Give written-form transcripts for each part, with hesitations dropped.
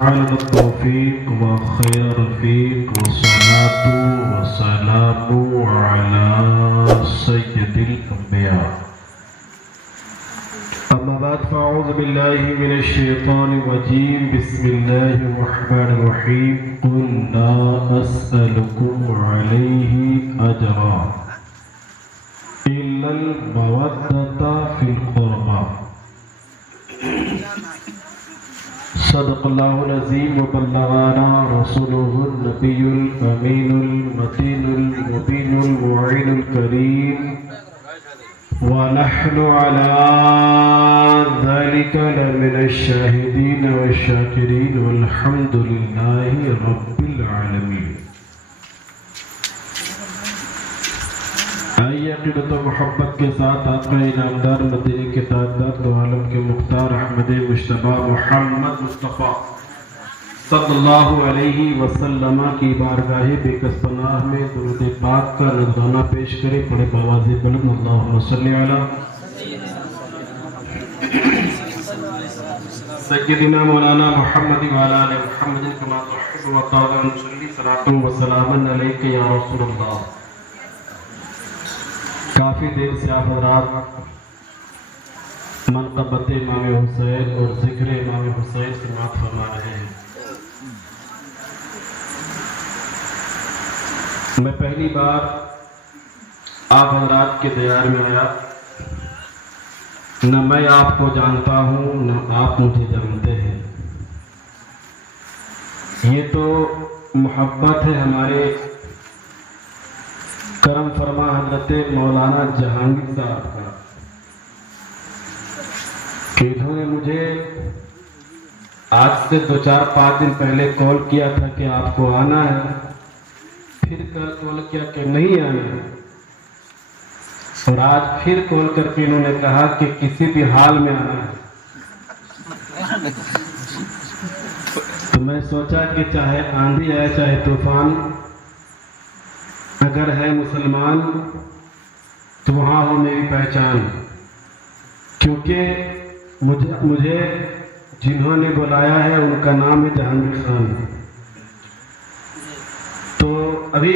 على التوفيق وخير رفيق والصلاة والسلام على سيد الأنبياء. أما بعد فأعوذ بالله من الشيطان الرجيم. بسم الله الرحمن الرحيم. قل لا أسألكم عليه أجرا إلا المودة في القربى. صدق الله العظيم وبلغنا رسوله النبي الأمين المتين المبين المعين الكريم ونحن على ذلك لمن الشاهدين والشاكرين والحمد لله رب العالمين. آئیے عقیدت و محبت کے ساتھ آپ کا انعامدار مدینہ کے تاجدار دو عالم کے مختار احمد مجتبی محمد مصطفیٰ صلی اللہ علیہ وسلم کی بارگاہ بے کس پناہ میں درود پاک کا نذرانہ پیش کرے. پڑھے بآواز بلند اللہم صلی علی سیدنا مولانا محمد وعلی آل محمد کما تحب وترضى. نصلی صلاۃ و سلام علیک یا رسول اللہ. کافی دیر سے آپ حضرات منقبت امام حسین اور ذکر امام حسین سماعت فرما رہے ہیں. میں پہلی بار آپ حضرات کے دیار میں آیا. نہ میں آپ کو جانتا ہوں نہ آپ مجھے جانتے ہیں. یہ تو محبت ہے ہمارے کرم فرما حضرت مولانا جہانگیر صاحب کا کہ انہوں نے مجھے آج سے 2-4-5 دن پہلے کال کیا تھا کہ آپ کو آنا ہے. پھر کال کیا کہ نہیں آنا ہے. اور آج پھر کال کر کے انہوں نے کہا کہ کسی بھی حال میں آنا ہے. تو میں سوچا کہ چاہے آندھی آئے چاہے طوفان، اگر ہے مسلمان تو وہاں ہو میری پہچان. کیونکہ مجھے جنہوں نے بلایا ہے ان کا نام ہے جہانگیر خان. تو ابھی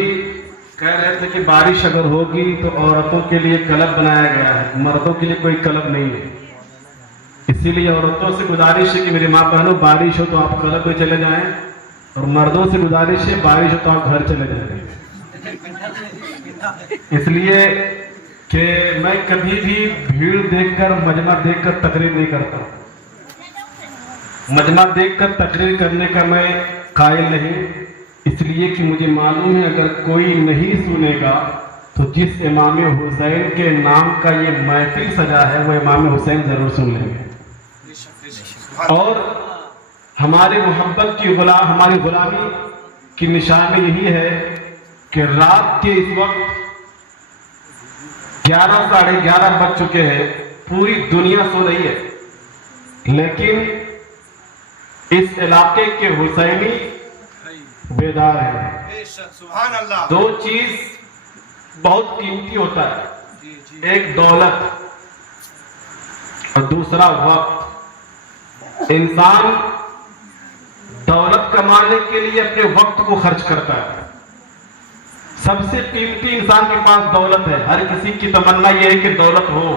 کہہ رہے تھے کہ بارش اگر ہوگی تو عورتوں کے لیے کلب بنایا گیا ہے، مردوں کے لیے کوئی کلب نہیں ہے. اسی لیے عورتوں سے گزارش ہے کہ میری ماں بہنوں بارش ہو تو آپ کلب میں چلے جائیں، اور مردوں سے گزارش ہے بارش ہو تو آپ گھر چلے جائیں. اس لیے کہ میں کبھی بھی بھیڑ دیکھ کر مجمع دیکھ کر تقریر نہیں کرتا. مجمع دیکھ کر تقریر کرنے کا میں قائل نہیں، اس لیے کہ مجھے معلوم ہے اگر کوئی نہیں سنے گا تو جس امام حسین کے نام کا یہ محفل سجا ہے وہ امام حسین ضرور سن لیں گے. اور ہماری محبت کی ہماری غلامی کی نشانی یہی ہے کہ رات کے اس وقت 11-11:30 بج چکے ہیں. پوری دنیا سو رہی ہے، لیکن اس علاقے کے حسینی بیدار ہیں. دو چیز بہت قیمتی ہوتا ہے، ایک دولت اور دوسرا وقت. انسان دولت کمانے کے لیے اپنے وقت کو خرچ کرتا ہے. سب سے قیمتی انسان کے پاس دولت ہے. ہر کسی کی تمنا یہ ہے کہ دولت ہو،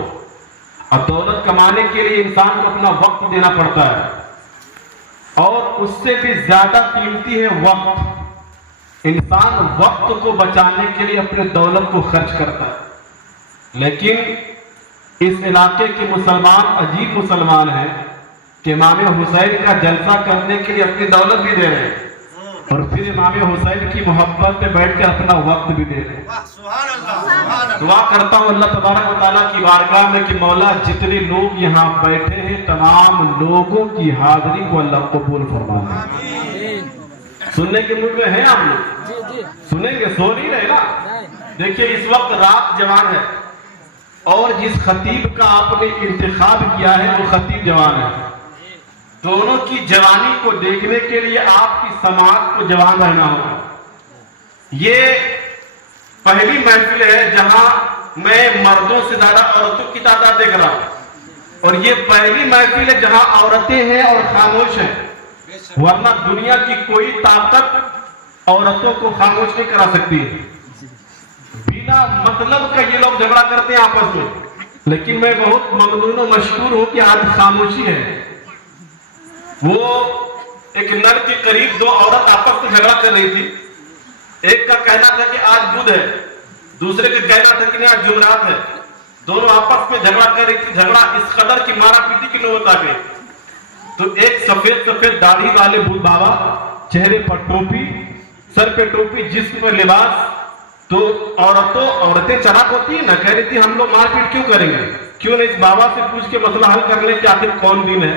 اور دولت کمانے کے لیے انسان کو اپنا وقت دینا پڑتا ہے. اور اس سے بھی زیادہ قیمتی ہے وقت. انسان وقت کو بچانے کے لیے اپنے دولت کو خرچ کرتا ہے. لیکن اس علاقے کے مسلمان عجیب مسلمان ہیں کہ امام حسین کا جلسہ کرنے کے لیے اپنی دولت بھی دے رہے ہیں، اور پھر امام حسین کی محبت پہ بیٹھ کے اپنا وقت بھی دے رہے ہیں. دعا کرتا ہوں اللہ تبارک و تعالیٰ کی بارگاہ میں کہ مولا جتنے لوگ یہاں بیٹھے ہیں تمام لوگوں کی حاضری کو اللہ قبول فرما دے. سننے کے موڈ میں ہیں آپ لوگ؟ سنیں گے؟ سو نہیں رہے نا. دیکھیے اس وقت رات جوان ہے، اور جس خطیب کا آپ نے انتخاب کیا ہے وہ خطیب جوان ہے. دونوں کی جوانی کو دیکھنے کے لیے آپ کی سماعت کو جوان رہنا ہوگا. یہ پہلی محفل ہے جہاں میں مردوں سے زیادہ عورتوں کی تعداد دیکھ رہا ہوں، اور یہ پہلی محفل ہے جہاں عورتیں ہیں اور خاموش ہیں. ورنہ دنیا کی کوئی طاقت عورتوں کو خاموش نہیں کرا سکتی ہے. بنا مطلب کا یہ لوگ جھگڑا کرتے ہیں آپس میں. لیکن میں بہت ممنون و مشکور ہوں کہ آج خاموشی ہے. وہ ایک نل کے قریب دو عورت آپس میں جھگڑا کر رہی تھی. ایک کا کہنا تھا کہ آج بدھ ہے, دوسرے کا کہنا تھا کہ آج جمعرات ہے. دونوں آپس میں جھگڑا کر رہی تھی. جھگڑا اس قدر کی مارا پیٹی کی نوبت آ گئی. تو ایک سفید سفید داڑھی والے بدھ بابا, چہرے پر ٹوپی, سر پہ ٹوپی, جسم پر لباس. تو عورتیں چڑاک ہوتی ہیں نا, کہہ رہی تھی ہم لوگ مار پیٹ کیوں کریں گے, کیوں نہیں اس بابا سے پوچھ کے مسئلہ حل کر لیں کہ آخر کون دن ہے.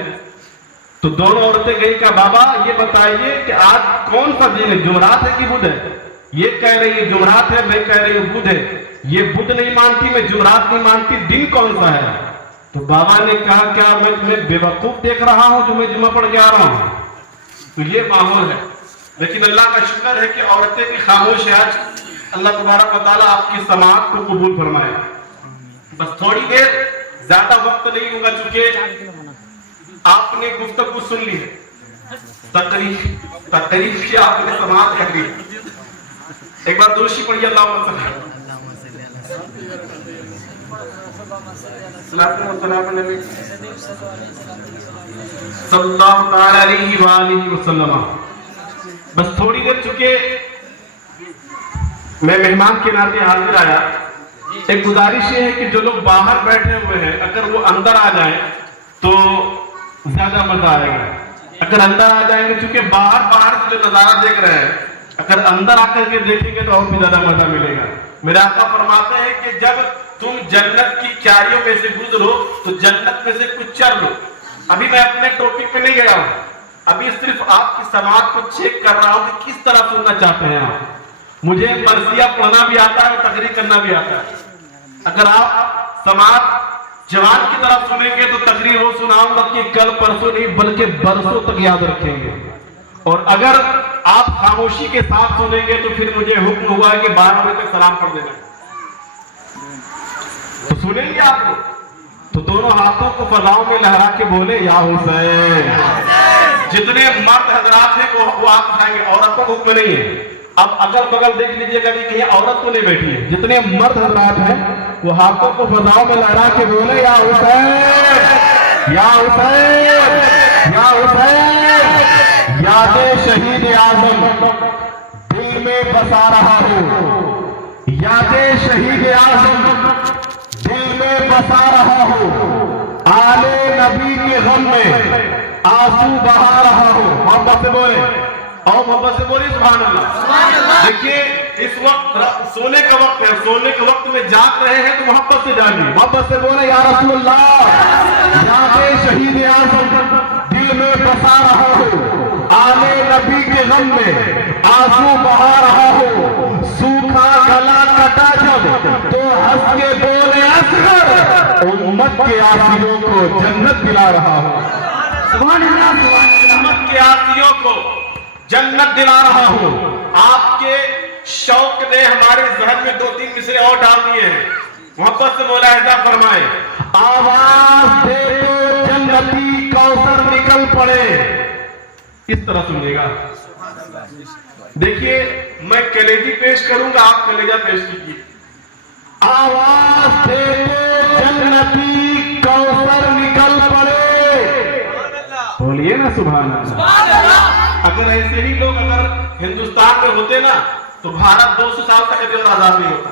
تو دونوں عورتیں گئی کہ بابا یہ بتائیے کہ آج کون سا دن ہے, جمعرات ہے کہ بدھ ہے. یہ کہہ رہی ہے جمعرات ہے, میں کہہ رہی ہوں بدھ ہے. یہ بدھ نہیں مانتی, میں جمعرات نہیں مانتی, دن کون سا ہے. تو بابا نے کہا کیا میں تمہیں بے وقوف دیکھ رہا ہوں جو میں جمعہ پڑھ کے آ رہا ہوں. تو یہ ماحول ہے. لیکن اللہ کا شکر ہے کہ عورتیں بھی خاموش ہیں. آج اللہ تبارک و تعالیٰ آپ کی سماعت کو قبول فرمائے. بس تھوڑی دیر, زیادہ وقت نہیں ہوگا چونکہ آپ نے گفتگو سن لی ہے, تقریب کی آپ نے سماعت کر لی. ایک بار دوشی پڑھیے اللہم صلی اللہ علیہ وآلہ وسلم. بس تھوڑی دیر, چونکہ میں مہمان کے ناطے حاضر آیا. ایک گزارش یہ ہے کہ جو لوگ باہر بیٹھے ہوئے ہیں اگر وہ اندر آ جائیں تو زیادہ مزہ آئے گا. اگر اندر آ جائیں گے, چونکہ باہر جو نظارہ دیکھ رہے ہیں, اگر اندر آ کر کے دیکھیں گے تو اور بھی زیادہ مزہ ملے گا. میرے آقا فرماتے ہیں کہ جب تم جنت کی کیاریوں میں سے گزرو تو جنت میں سے کچھ چر لو. ابھی میں اپنے ٹاپک پہ نہیں گیا ہوں, ابھی صرف آپ کی سماعت کو چیک کر رہا ہوں کہ کس طرح سننا چاہتے ہیں آپ. مجھے مرثیہ پڑھنا بھی آتا ہے, تقریر کرنا بھی آتا ہے. اگر آپ سماعت جوان کی طرف سنیں گے تو تقریر وہ سناؤں گا کہ کل پرسوں نہیں بلکہ برسوں تک یاد رکھیں گے. اور اگر آپ خاموشی کے ساتھ سنیں گے تو پھر مجھے حکم ہوا ہے کہ 12 بجے تک سلام پڑھ دینا. تو سنیں گے آپ لوگ تو دونوں ہاتھوں کو فضاؤں میں لہرا کے بولے یا حسین. جتنے مرد حضرات ہیں وہ آپ اٹھائیں گے, عورتوں کو حکم نہیں ہے. اب اگل بگل دیکھ لیجیے گا کہ کہیں عورت تو نہیں بیٹھی ہے. جتنے مرد حضرات ہیں وہ ہاتھوں کو فضاؤں میں لہرا کے بولے یا حسین, یا حسین, یا حسین. یاد شہید اعظم دل میں بسا رہا ہو, یاد شہید اعظم دل میں بسا رہا ہو, آل نبی کے غم میں آنسو بہا رہا ہو. محبت سے بولے, اور محبت سے بولے سبحان اللہ. دیکھیے اس وقت سونے کا وقت ہے, سونے کے وقت میں جاگ رہے ہیں تو محبت سے جاگیے. محبت سے بولے یا رسول اللہ, یاد شہید اعظم دل میں بسا رہا ہو, آل نبی کے غم میں آنسو بہا رہا ہو, سوکھا گلا کٹا جب تو ہنس کے بولے اصغر, امت کے عاصیوں کو جنت دلا رہا ہو. سبحان اللہ. امت کے عاصیوں کو جنت دلا رہا ہو. آپ کے شوق نے ہمارے ذہن میں 2-3 مصرے اور ڈال دیے ہیں. محبت سے ملاحظہ فرمائے, آواز دے تو جنتی کوثر نکل پڑے. اس طرح سنیے گا. دیکھیے میں کلیجی پیش کروں گا, آپ کلیجہ پیش کیجیے. آواز دے تو جنتی کوثر نکل پڑے. بولیے نا سبحان اللہ. اگر ایسے ہی لوگ اگر ہندوستان میں ہوتے نا تو بھارت 200 سال تک ابھی اور آزاد نہیں ہوتا.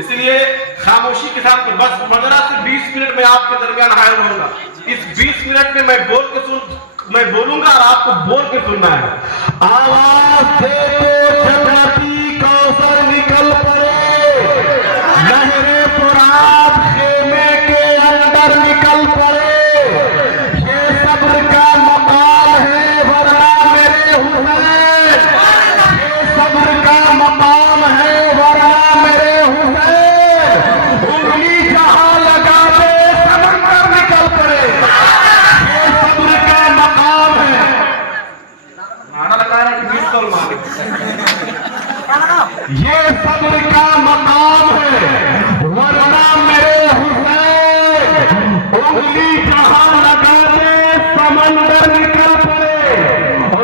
اس لیے خاموشی کے ساتھ بس 15 سے 20 منٹ میں آپ کے درمیان حاضر ہوں گا. اس 20 منٹ میں میں بولوں گا اور آپ کو بول کے سننا ہے. آواز دے تو جنتی کوثر نکل پڑے, نہر فرات خیمے کے اندر نکل پڑے. یہ صبر کا مقام ہے ورنہ میرے حسین, یہ صبر کا مقام ہے ورنہ میرے حسین. انگلی جہاں لگا دے سمندر نکل پڑے. یہ صبر کا مقام ہے. یہ صبر کا مقام ہے ورنہ میرے حسین. انگلی جہاں لگا دے سمندر نکل پڑے. اور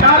4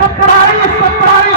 27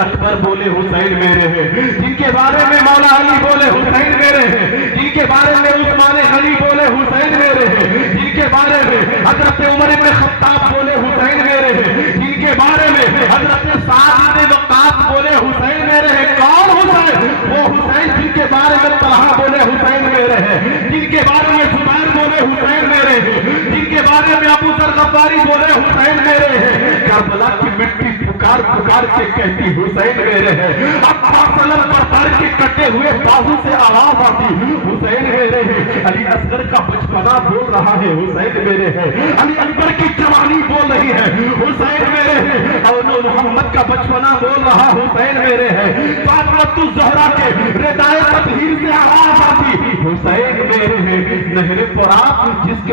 اکبر بولے حسین میرے ہیں، جن کے بارے میں مولا علی بولے حسین میرے ہیں، جن کے بارے میں عثمان غنی بولے حسین میرے ہیں، جن کے بارے میں حضرت عمر بن خطاب بولے حسین میرے ہیں، جن کے بارے میں حضرت سعد بن وقاص بولے حسین میرے ہیں۔ کون حسین؟ وہ حسین جن کے بارے میں طلحہ بولے حسین میرے ہیں، جن کے بارے میں زبیر بولے حسین میرے ہیں، جن کے بارے میں ابو ذر غفاری بولے حسین میرے ہیں۔ کربلا کی مٹی پکار پکار کے کہتی حسین میرے ہیں، ابا سلم پر پڑ کے کٹے ہوئے بازو سے آواز آتی حسین میرے ہیں۔ علی اصغر کا بچپنا بول رہا ہے حسین میرے ہیں، علی اکبر کی جوانی بول رہی ہے حسین میرے ہیں، اور محمد کا بچپنا بول رہا حسین میرے ہیں۔ فاطمہ الزہرا کے ردائے تطہیر سے آواز آتی حسین میرے ہیں۔ نہر فرات جس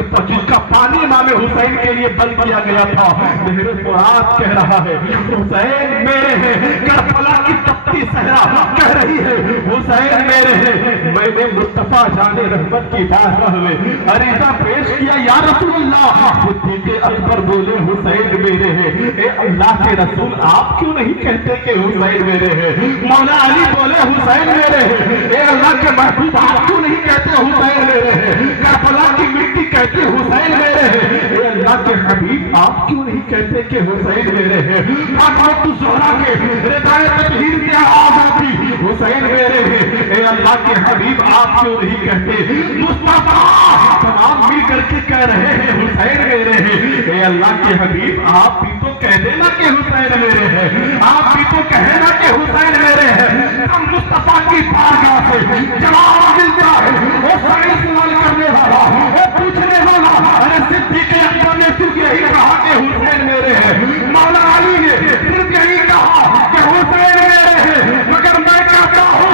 کا پانی امام حسین کے لیے بند کیا گیا تھا، نہر فرات کہہ رہا ہے حسین میرے ہیں۔ کربلا کی تپتی صحرا کہہ رہی ہے حسین میرے ہیں۔ میں نے مصطفیٰ جان رحمت کی بارگاہ میں عریضہ پیش کیا یا رسول اللہ، صدیق اکبر بولے حسین میرے ہیں۔ اے اللہ کے رسول آپ کیوں نہیں کہتے کہ حسین میرے ہیں؟ مولا علی بولے حسین میرے ہیں۔ اے اللہ کے محبوب آپ کیوں نہیں کہتے حسین میرے ہیں؟ کربلا کی مٹی کہتے حسین میرے ہیں۔ اے اللہ کے حبیب آپ کیوں نہیں کہتے کہ حسین میرے ہیں؟ فاطمہ الزہرا کے ردائے تطہیر سے آواز آتی حسین میرے ہیں۔ اے اللہ کے حبیب آپ کیوں نہیں کہتے؟ مصطفیٰ تمام مل کر کے کہہ رہے ہیں حسین میرے ہیں۔ اے اللہ کے حبیب آپ بھی تو کہہ دینا کہ حسین میرے ہیں، آپ بھی تو کہنا کہ حسین میرے ہیں۔ ہم مصطفیٰ کی بارگاہ سے جواب ملتا ہے، وہ صحیح سوال کرنے والا، وہ پوچھنے والا، ارے صدیق اکبر نے صرف یہی کہا کہ حسین میرے ہیں، مولا علی نے صرف یہی کہا کہ حسین میرے ہیں، مگر میں کہتا ہوں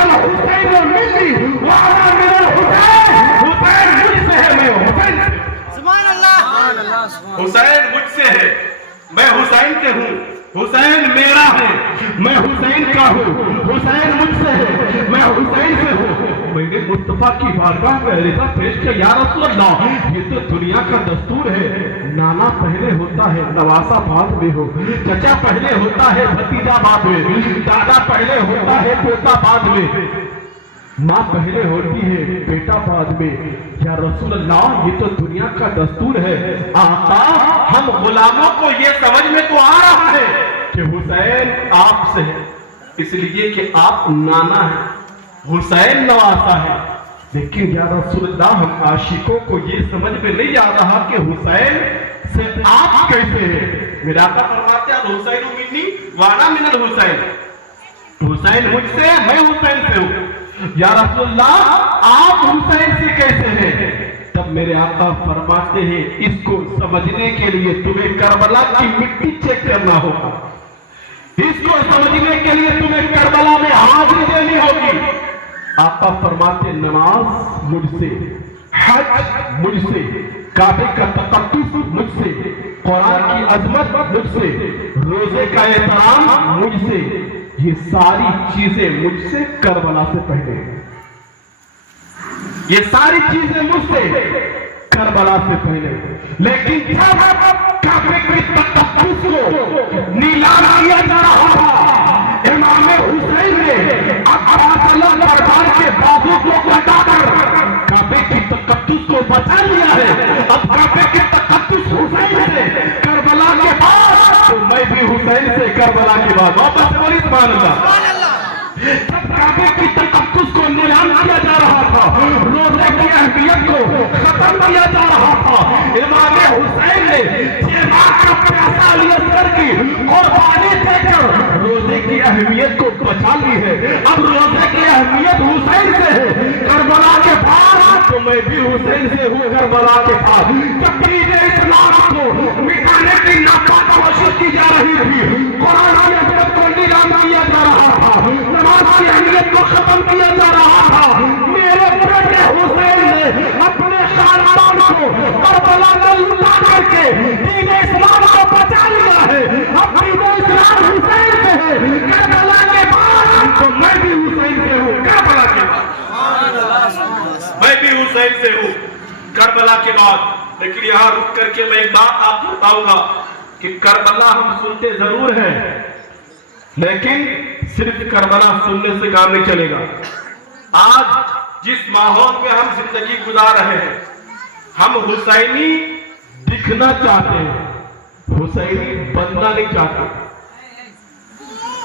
الحسین منی وانا من الحسین، حسین مجھ سے ہے، میں حسین سے، سبحان اللہ، حسین مجھ سے ہے، میں حسین سے ہوں، حسین میرا ہے، میں حسین کا ہوں، حسین مجھ سے ہے، میں حسین سے ہوں۔ میں نے مصطفیٰ کی بارگاہ میں عریضہ پیش کیا یا رسول اللہ، یہ تو دنیا کا دستور ہے، نانا پہلے ہوتا ہے نواسا بعد میں ہو، چچا پہلے ہوتا ہے بھتیجا بعد میں، دادا پہلے ہوتا ہے پوتا بعد میں، ماں پہلے ہوتی ہے بیٹا بعد میں۔ یا رسول اللہ یہ تو دنیا کا دستور ہے، آقا ہم غلاموں کو یہ سمجھ میں تو آ رہا ہے کہ حسین آپ سے ہے، اس لیے کہ آپ نانا ہیں، حسین نواسا ہے، لیکن یا رسول اللہ ہم عاشقوں کو یہ سمجھ میں نہیں آ رہا کہ حسین سے آپ کیسے ہیں۔ میرا آقا فرماتے ہیں الحسین منی وانا من الحسین، حسین مجھ سے ہے، میں حسین سے ہوں۔ یا رسول اللہ آپ حسین سے کیسے ہیں؟ تب میرے آقا فرماتے ہیں اس کو سمجھنے کے لیے تمہیں کربلا کی مٹی چیک کرنا ہوگا، اس کو سمجھنے کے لیے تمہیں کربلا میں حاضری دینی ہوگی۔ آقا فرماتے نماز مجھ سے، حج مجھ سے، کعبے کا تقدس مجھ سے، قرآن کی عظمت مجھ سے، روزے کا احترام مجھ سے، یہ ساری چیزیں مجھ سے کربلا سے پہلے، یہ ساری چیزیں مجھ سے کربلا سے پہلے، لیکن جب کعبے کے تقدس کو نیلام کیا جا رہا تھا، امام حسین نے اللہ دربار کے بازو کو کٹا کر کعبے کی تقدس کو بچا لیا ہے۔ اب کعبے کے تقدس حسین سے کربلا کے بعد تو میں بھی حسین سے کربلا کے بعد واپس بولی سبحان اللہ۔ جب کعبے کی تقدس کو نیلام کیا جا رہا تھا، روزے کی اہمیت کو ختم کیا جا رہا تھا، امام حسین نے جیبا کا پیاسا علی اصغر کی قربانی دے کر روزے کی اہمیت کو بچا لی ہے۔ اب روزے کی اہمیت حسین سے ہے، کربلا کے بعد تو میں بھی حسین سے ہوں کربلا کے بعد۔ جب دین اسلام کو مٹانے کی ناکام کوشش کی جا رہی تھی، قرآن کی عظمت کو نیلام کیا جا رہا تھا، نماز کی اہمیت کو ختم کیا جا رہا تھا، میرے بیٹے حسین نے اپنے خاندان کو کربلا میں لٹا کر کے دین اسلام کو بچا لیا ہے۔ اب دین اسلام حسین سے ہے، کربلا کے بعد تو میں بھی حسین سے ہوں کربلا کے بعد، میں بھی حسین سے ہوں کربلا کے بعد۔ لیکن یہاں رک کر کے میں ایک بات آپ کو بتاؤں گا کہ کربلا ہم سنتے ضرور ہیں، لیکن صرف کربلا سننے سے کام نہیں چلے گا. آج جس ماحول میں ہم زندگی گزار رہے ہیں، ہم حسینی دکھنا چاہتے ہیں، حسینی بننا نہیں چاہتے.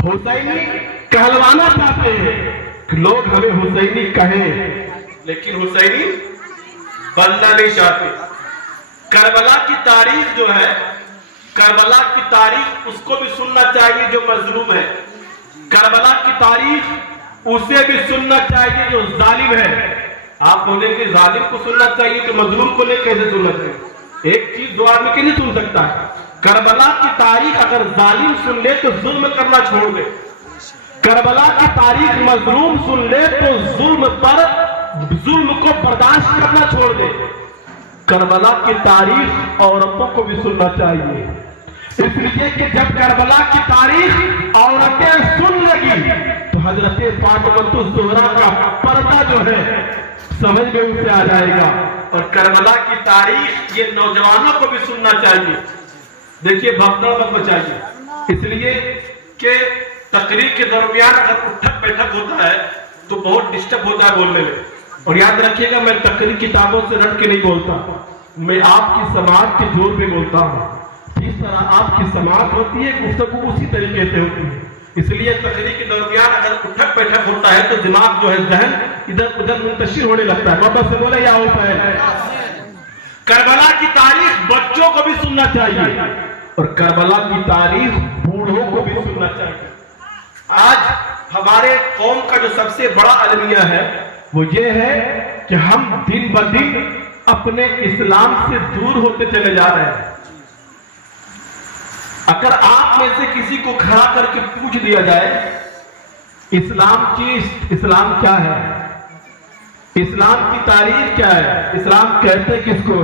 حسینی کہلوانا چاہتے ہیں کہ لوگ ہمیں حسینی کہیں، لیکن حسینی بننا نہیں چاہتے. کربلا کی تاریخ جو ہے، کربلا کی تاریخ اس کو بھی سننا چاہیے جو مظلوم ہے. کربلا کی تاریخ اسے بھی سننا چاہیے جو ظالم ہے. آپ بولیں گے ظالم کو سننا چاہیے تو مظلوم کو کیسے سننا چاہیے؟ ایک چیز دو آدمی کے نہیں سن سکتا ہے. کربلا کی تاریخ اگر ظالم سن لے تو ظلم کرنا چھوڑ دے. کربلا کی تاریخ مظلوم سن لے تو ظلم کو برداشت کرنا چھوڑ دے. کربلا کی تاریخ عورتوں کو بھی سننا چاہیے، اس لیے کہ جب کربلا کی تاریخ عورتیں سن لگی تو حضرت فاطمہ الزہرا کا پردہ جو ہے سمجھ میں اسے آ جائے گا. اور کربلا کی تاریخ یہ نوجوانوں کو بھی سننا چاہیے. دیکھیے بھگدڑ مت مچائیے، اس لیے کہ تقریر کے درمیان اگر اٹھک بیٹھک ہوتا ہے تو بہت ڈسٹرب ہوتا ہے بولنے میں. اور یاد رکھیے گا میں تقریر کتابوں سے رٹ کے نہیں بولتا، میں آپ کی سماعت کے زور پہ بولتا ہوں. جس طرح آپ کی سماعت ہوتی ہے گفتگو اسی طریقے سے ہوتی ہے. اس لیے تقریر کے درمیان اگر اٹھک بیٹھک ہوتا ہے تو دماغ جو ہے ذہن ادھر ادھر منتشر ہونے لگتا ہے. بابا سے بولے یا ہوتا ہے. کربلا کی تاریخ بچوں کو بھی سننا چاہیے اور کربلا کی تاریخ بوڑھوں کو بھی سننا چاہیے. آج ہمارے قوم کا جو سب سے بڑا المیہ ہے وہ یہ ہے کہ ہم دن بدن اپنے اسلام سے دور ہوتے چلے جا رہے ہیں. اگر آپ میں سے کسی کو کھڑا کر کے پوچھ دیا جائے اسلام کیا ہے، اسلام کی تاریخ کیا ہے، اسلام کہتے کس کو،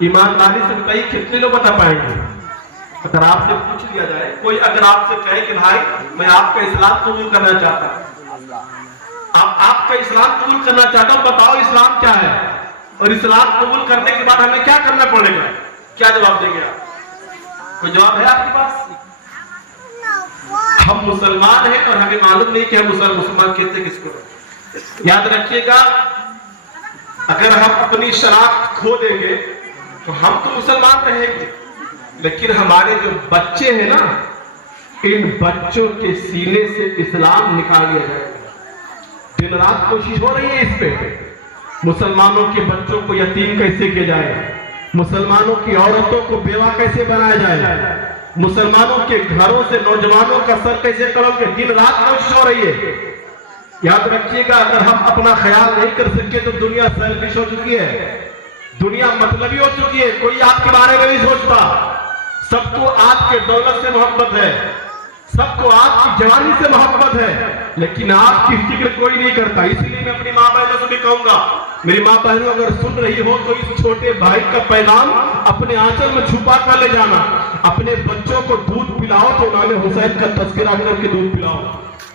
ایمانداری سے بتائیے کتنے لوگ بتا پائیں گے؟ اگر آپ سے پوچھ دیا جائے، کوئی اگر آپ سے کہے کہ بھائی میں آپ کا اسلام قبول کرنا چاہتا ہوں، آپ کا اسلام قبول کرنا چاہتا ہوں، بتاؤ اسلام کیا ہے اور اسلام قبول کرنے کے بعد ہمیں کیا کرنا پڑے گا، کیا جواب دیں گے آپ؟ کوئی جواب ہے آپ کے پاس؟ ہم مسلمان ہیں اور ہمیں معلوم نہیں کہ ہم مسلمان کہتے کس کو. یاد رکھیے گا اگر ہم اپنی شناخت کھو دیں گے تو ہم تو مسلمان رہیں گے، لیکن ہمارے جو بچے ہیں نا، ان بچوں کے سینے سے اسلام نکال لیا جائے گا. دن رات کوشش ہو رہی ہے اس پہ. مسلمانوں کے بچوں کو یتیم کیسے کیا جائے، مسلمانوں کی عورتوں کو بیوہ کیسے بنایا جائے، مسلمانوں کے گھروں سے نوجوانوں کا سر کیسے قلم کے، دن رات کوشش ہو رہی ہے. یاد رکھیے گا اگر ہم اپنا خیال نہیں کر سکے تو دنیا سیلفش ہو چکی ہے، دنیا مطلبی ہو چکی ہے. کوئی آپ کے بارے میں نہیں سوچتا. سب کو آپ کے دولت سے محبت ہے، سب کو آپ کی جوانی سے محبت ہے، لیکن آپ کی فکر کوئی نہیں کرتا. اس لیے میں اپنی ماں بہنوں سے بھی کہوں گا، میری ماں بہنوں اگر سن رہی ہو تو اس چھوٹے بھائی کا پیغام اپنے آنچل میں چھپا کر لے جانا. اپنے بچوں کو دودھ پلاؤ تو امام حسین کا تذکرہ کر کے دودھ پلاؤ.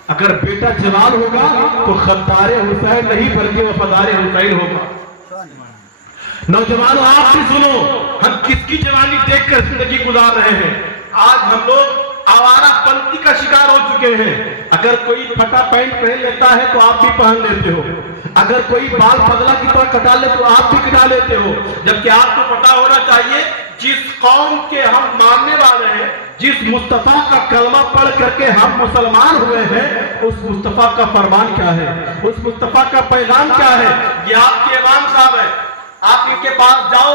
اگر بیٹا جوان ہوگا تو خدار حسین نہیں بلکہ وفادار حسین ہوگا. نوجوانوں آپ بھی سنو، ہم کس کی جوانی دیکھ کر زندگی گزار رہے ہیں. آج ہم لوگ آوارہ پنتی کا شکار ہو چکے ہیں. اگر کوئی پھٹا پینٹ پہن لیتا ہے تو آپ بھی پہن لیتے ہو، اگر کوئی بال بدلا کی طرح کٹا لے تو آپ بھی کٹا لیتے ہو. جبکہ آپ کو پتا ہونا چاہیے جس قوم کے ہم ماننے والے ہیں، جس مصطفیٰ کا کلمہ پڑھ کر کے ہم مسلمان ہوئے ہیں، اس مصطفیٰ کا فرمان کیا ہے، اس مصطفیٰ کا پیغام کیا ہے. یہ آپ کے امام صاحب ہیں، آپ ان کے پاس جاؤ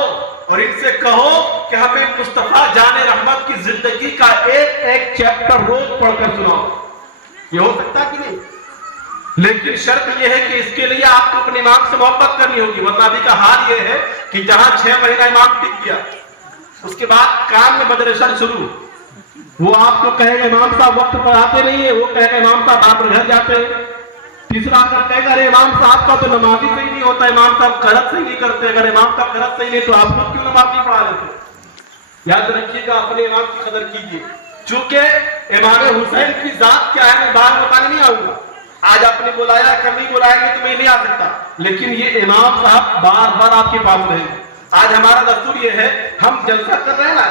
اور ان سے کہو کہ ہمیں مصطفیٰ جان رحمت کی زندگی کا ایک ایک چیپٹر روز پڑھ کر سناؤ. یہ ہو سکتا کہ نہیں؟ لیکن شرط یہ ہے کہ اس کے لیے آپ کو اپنے امام سے محبت کرنی ہوگی. ورنہ ابھی کا حال یہ ہے کہ جہاں 6 مہینہ امام ٹک گیا اس کے بعد کام میں بدرشن شروع. وہ آپ کو کہے گا امام صاحب وقت پر آتے نہیں ہے، وہ کہے گا امام صاحب آپ گھر جاتے ہیں. تیسرا اگر کہے گا ارے امام صاحب کا تو نمازی صحیح نہیں ہوتا، امام صاحب قرأت صحیح نہیں کرتے، اگر امام کا قرأت صحیح نہیں تو آپ خود کیوں نماز نہیں پڑھا لیتے. یاد رکھیے گا اپنے امام کی قدر کیجیے. چونکہ امام حسین کی ذات کیا ہے میں باہر بتانے نہیں آؤں گا. آج آپ نے بلایا کل نہیں بلائیں گے تو میں نہیں آ سکتا، لیکن یہ امام صاحب بار بار آپ کے پاس رہیں گے. آج ہمارا دستور یہ ہے، ہم جلسہ کر رہے ہیں نا،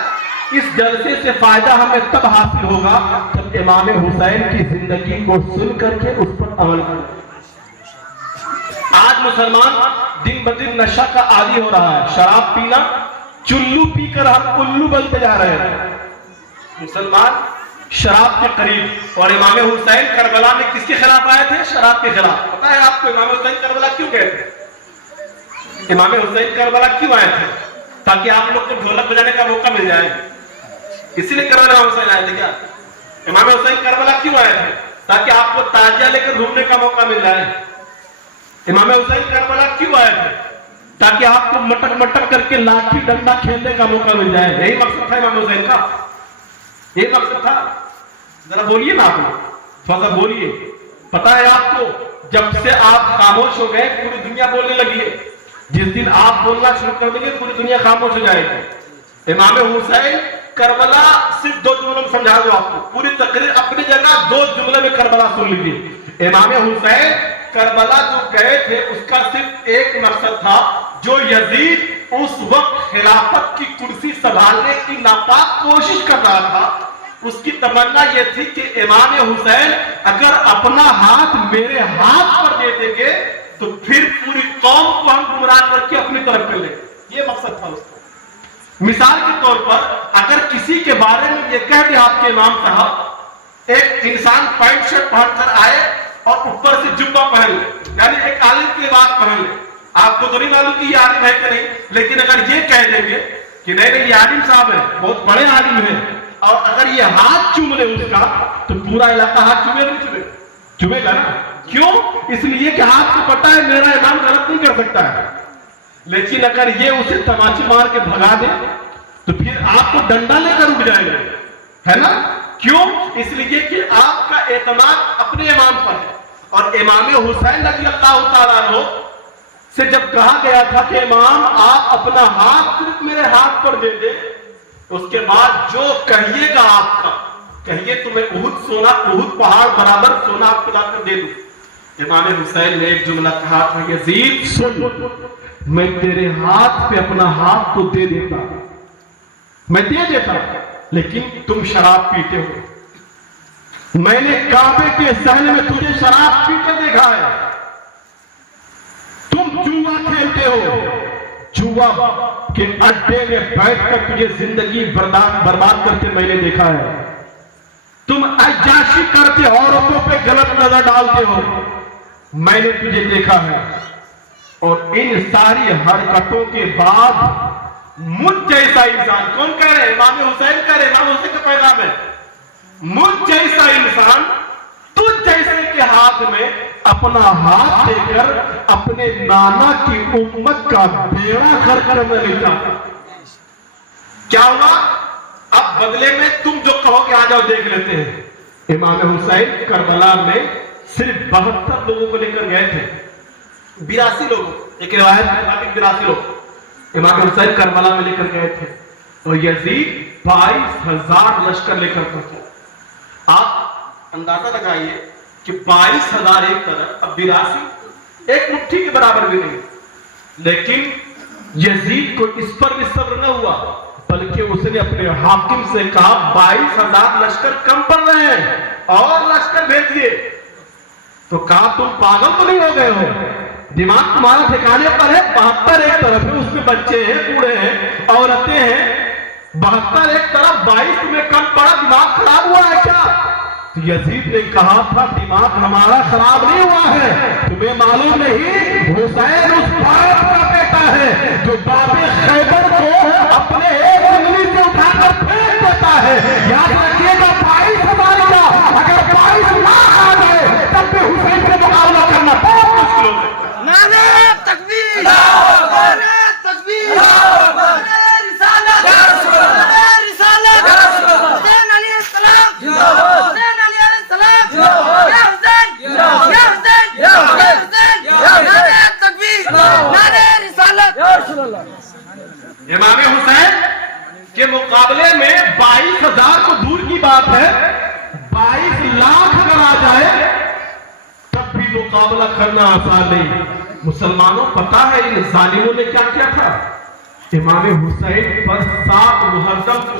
اس جلسے سے فائدہ ہمیں تب حاصل ہوگا جب بس امام حسین کی زندگی کو سن کر کے اس پر عمل کریں۔ آج مسلمان دن بدن نشہ کا عادی ہو رہا ہے، شراب پینا، چلو پی کر ہم الو بنتے جا رہے ہیں۔ مسلمان شراب کے قریب، اور امام حسین کربلا میں کس کے خلاف آئے تھے؟ شراب کے خلاف۔ پتا ہے آپ کو امام حسین کربلا کیوں گئے تھے؟ امام حسین کربلا کیوں آئے تھے؟ تاکہ آپ لوگ کو ڈھولک بجانے کا موقع مل جائے، اسی لیے کربلا امام حسین آئے تھے کیا؟ امام حسین کربلا کیوں آئے تھے؟ تاکہ آپ کو تازیہ لے کر گھومنے کا موقع مل جائے۔ امام حسین کربلا کیوں آئے تھے؟ تاکہ آپ کو مٹک مٹک کر کے لاٹھی ڈنڈا کھیلنے کا موقع مل جائے۔ یہی مقصد تھا امام حسین کا، یہی مقصد تھا۔ ذرا بولیے نا آپ لوگ، تھوڑا سا بولیے۔ پتا ہے آپ کو جب سے آپ خاموش ہو گئے پوری دنیا بولنے لگی ہے، جس دن آپ بولنا شروع کر دیں گے پوری دنیا خاموش ہو جائے گی۔ امام حسین کربلا صرف دو جملوں میں سمجھا دو آپ کو، پوری تقریر اپنی جگہ دو جملے میں کربلا سن لیجیے۔ امام حسین کربلا جو گئے تھے اس کا صرف ایک مقصد تھا، جو یزید اس وقت خلافت کی کرسی سنبھالنے کی ناپاک کوشش کر رہا تھا، اس کی تمنا یہ تھی کہ امام حسین اگر اپنا ہاتھ میرے ہاتھ پر دے دیں گے تو پھر پوری قوم کو ہم گمراہ کر کے اپنی طرف کر لیں گے۔ یہ مقصد تھا اس کا۔ مثال کے طور پر اگر کسی کے بارے میں یہ کہہ دیا آپ کے امام صاحب، ایک انسان پینٹ شرٹ پہن کر آئے اور اوپر سے جبہ پہن لے، یعنی ایک عالم کی لباس پہن لے، آپ کو تو نہیں معلوم کہ یہ عالم ہے کہ نہیں، لیکن اگر یہ کہہ دیں گے کہ نہیں یہ عالم صاحب ہے، بہت بڑے عالم ہیں، اور اگر یہ ہاتھ چوم لے اس کا تو پورا علاقہ ہاتھ چومے نہیں چومے، چومے گا نا؟ کیوں؟ اس لیے کہ ہاتھ کو پتا ہے میرا امام غلط نہیں کر سکتا ہے۔ لیکن اگر یہ اسے تماچے مار کے بھگا دے تو پھر آپ کو ڈنڈا لے کر رک جائے گا، ہے نا؟ کیوں؟ اس لیے کہ آپ کا اعتماد اپنے امام پر ہے۔ اور امام حسین رضی اللہ تعالیٰ عنہ سے جب کہا گیا تھا کہ امام آپ اپنا ہاتھ صرف میرے ہاتھ پر دے دے، اس کے بعد جو کہیے گا آپ کا، کہیے تمہیں احد سونا، احد پہاڑ برابر سونا آپ کو لا کر دے دوں۔ امام حسین نے ایک جملہ کہا تھا، یزید سن، میں تیرے ہاتھ پہ اپنا ہاتھ تو دے دیتا، میں دے دیتا، لیکن تم شراب پیتے ہو۔ میں نے کعبے کے صحن میں تجھے شراب پیتے دیکھا ہے، تم جوا کھیلتے ہو، جوا کے اڈے میں بیٹھ کر تجھے زندگی برباد کرتے میں نے دیکھا ہے، تم عیاشی کرتے عورتوں پہ غلط نظر ڈالتے ہو، میں نے تجھے دیکھا ہے۔ اور ان ساری حرکتوں کے بعد مجھ جیسا انسان، کون کہہ رہے ہیں؟ امام حسین کہہ رہے ہیں، امام حسین کا پیغام ہے، مجھ جیسا انسان تجھ جیسے کے ہاتھ میں اپنا ہاتھ دے کر اپنے نانا کی امت کا بیڑا غرق کرنے لگا۔ کیا ہوا؟ اب بدلے میں تم جو کہو کہ آ جاؤ دیکھ لیتے ہیں۔ امام حسین کربلا میں صرف 72 لوگوں کو لے کر گئے تھے، 82 لوگوں، ایک روایت ہے 82 لوگ امام حسین کربلا میں لے کر گئے تھے، اور یزید 22,000 لشکر لے کر پہنچا۔ آپ اندازہ لگائیے کہ 22,000 ایک طرف، اب 82 ایک مٹھی کے برابر بھی نہیں، لیکن یزید کو اس پر بھی صبر نہ ہوا، بلکہ اس نے اپنے حاکم سے کہا 22,000 لشکر کم پڑ رہے ہیں اور لشکر بھیج دیے۔ تو کہا تم پاگل تو نہیں ہو گئے ہو، دماغ تمہارا ٹھکانے پر ہے؟ 72 ایک طرف ہے، اس میں بچے ہیں، بوڑھے ہیں، عورتیں ہیں، 72 ایک طرف، 22 تمہیں کم پڑا، دماغ خراب ہوا ہے کیا؟ یزید نے کہا تھا دماغ ہمارا خراب نہیں ہوا ہے، تمہیں معلوم نہیں حسین اس باپ کا بیٹا ہے جو باب خیبر کو اپنے ایک انگلی سے اٹھا کر پھینک دیتا ہے۔ یاد رکھیے گا 22,000 کا اگر 22 لاکھ آ گئے تب بھی حسین سے مقابلہ کرنا بہت مشکل ہو سکتا ہے۔ نعرہ تکبیر، نعرہ تکبیر، نعرہ رسالت، نعرہ رسالت، حسین علیہ السلام، حسین علیہ السلام، یا حسین، یا حسین، یا حسین، نعرہ تکبیر، نعرہ رسالت۔ امام حسین کے مقابلے میں 22,000 کو دور کی بات ہے، 22 لاکھ اگر آ جائے تب بھی مقابلہ کرنا آسان نہیں۔ مسلمانوں پتا ہے ان ظالموں نے کیا کیا تھا؟ امام حسین پر 7 محرم کو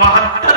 72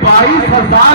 22,000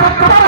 70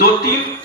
2-3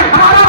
18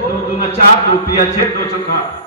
2 2 4 2 3 6 2 4 8।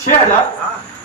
6,000।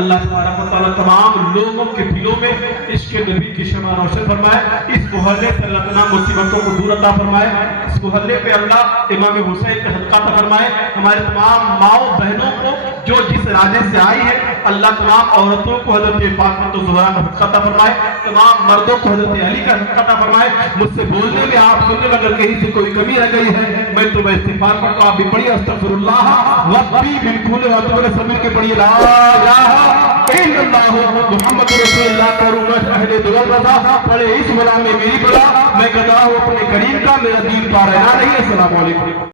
اللہ تبارک و تعالیٰ تمام لوگوں کے دلوں میں عشق نبی کی شمع روشن فرمائے، اس محلے سے اللہ تعالیٰ مصیبتوں کو دور عطا فرمائے، اس محلے پہ اللہ امام حسین کا صدقہ عطا فرمائے، ہمارے تمام ماؤں بہنوں کو جو جس ارادے سے آئی ہے اللہ تمام عورتوں کو حضرت فاطمہ الزہرا کا صدقہ عطا فرمائے، تمام مردوں کو حضرت علی کا صدقہ عطا فرمائے۔ مجھ سے بولنے میں آپ سننے میں اگر کہیں سے کوئی کمی رہ گئی ہے میں تو استغفار کرتا ہوں، آپ بھی پڑھیے استغفر اللہ ربی من کل واتوب سمجھ کے پڑھیے لا الہ الا اللہ محمد رسول اللہ کروں میں اہل دل رضا پڑھے اس بلا میں میری بلا، میں گدا ہوں اپنے کریم کا، میرا دین پا رہا نہیں۔ السلام علیکم۔